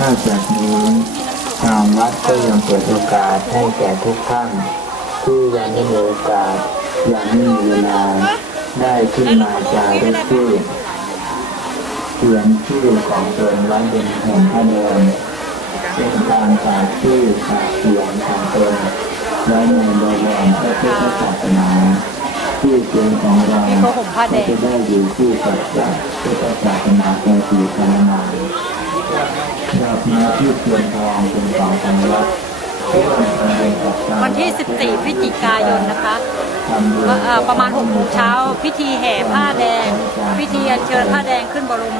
นอกจากนี้ทางวัดก็ยังเปิดโอกาสให้แก่ทุกท่านที่ยังไม่มีโอกาสยังไม่มีเวลาได้ขึ้นมาจารึกชื่อเขียนชื่อของตนไว้บนแผ่นพระเดิมเป็นการฝากชื่อฝากเสียงของตนไว้ในบวรพระพุทธศาสนาที่เสียงของเรามีผ้าห่มผ้าแดงจะได้อยู่คู่กับพระพุทธศาสนาไปสู่กาลนา นดอกไม้ที่เทียนทองเป็นของทางวัดที่ร่วมกันเป็นกับเจ้าวันที่ 14 พฤศจิกายนนะคะทำบุญเอ่อประมาณ6โมงเช้า พิธีแห่ผ้าแดง พิธีอัญเชิญผ้าแดงขึ้นบรม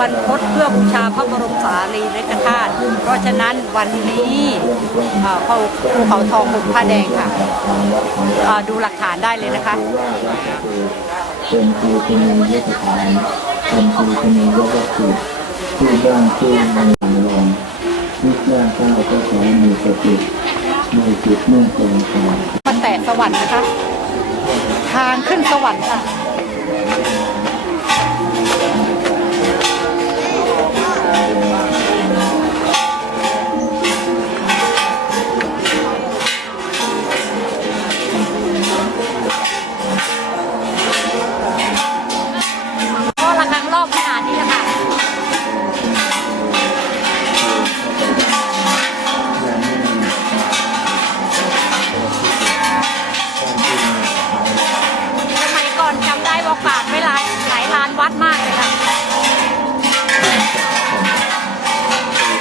วันพศเพื่อบูชาพระบรมสารีริกธาตุเพราะฉะนั้นวันนี้เอ่อพระภูเขาทองห่มผ้าแดงค่ะทางวัดของเราเอ่อดูหลักฐานได้เลยนะคะถือว่าวัดเกิดเป็นภูชนียสถานเป็นภูชนียวัตถุ ผู้บ้านชื่อมีหลังลงที่เจ้าเจ้าก็ขอมีสติมีจิตมุ่งตรงต่อมาแต่สวรรค์นะคะ ทางขึ้นสวรรค์ค่ะ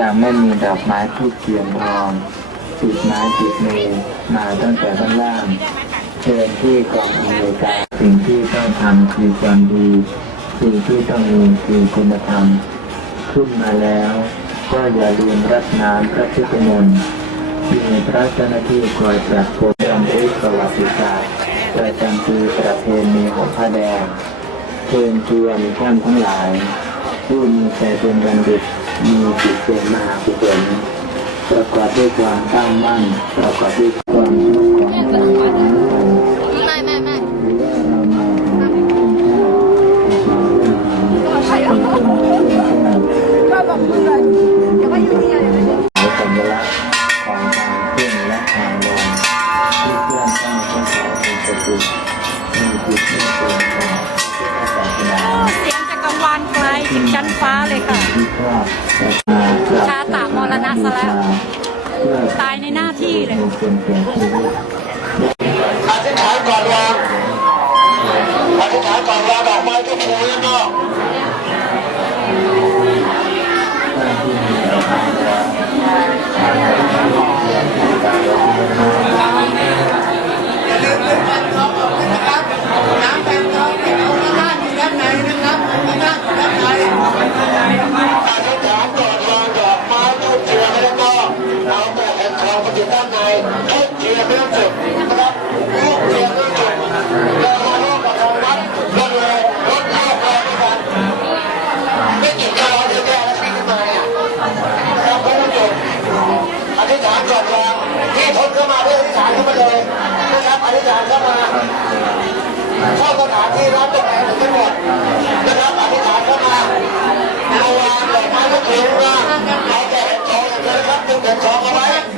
ยังไม่มีดอกไม้ทูบเทียนทองติดไม้ติดมือมาตั้งแต่ด้านล่างเชิญที่กองอำนวยการสิ่งที่ต้องทำคือความดีสิ่งที่ต้องมีคือคุณธรรมขึ้นมาแล้ว ก็อย่าลืมรับน้ำพระพุทธมนต์มีพระเจ้าหน้าที่คอยปรับปรุงรำลึกประวัติศาสตร์ประจำปีประเพณีของผ้าแดงเชิญชวนท่านทั้งหลายผู้มีใจเป็นบัณฑิต มีจิตเป็นมหากุศลประกอบด้วยความตั้งมั่นประกอบด้วยความทุขของใจของใจไม่ไม่ไม่หรือว่าเรามาทำบุญร่วมชาติมาร่วมทำบุญร่วมชาติก็บอกมึงเลยอย่ว่าอยู่นี่อย่าไปหรือสัญลักษณ์ของทางขึ้นและทางลงที่เพื่อนต้องต้องขอมีสติมีจิตมีเป็นของพุทธศาสนาเสียงจากกังวานไกลถึงชั้นฟ้าเลยค่ะ ชาตามรณะซะแล้ว ตายในหน้าที่เลยมงคลแก่ชีวิตอธิษฐานก่อนวางอธิษฐานก่อนวางดอกไม้ทุกภูแล้วก็ เข้าสถานที่รับตรงไหนถึงทั้งหมดนะครับอธิษฐานเข้ามาเอาวางดอกไม้ทุกทีว่าเอาแต่แผ่นทองอย่างเดียวนะครับดึงแผ่นทอเอาไว้ด้านในนะครับดึงแผ่นทอเอาไว้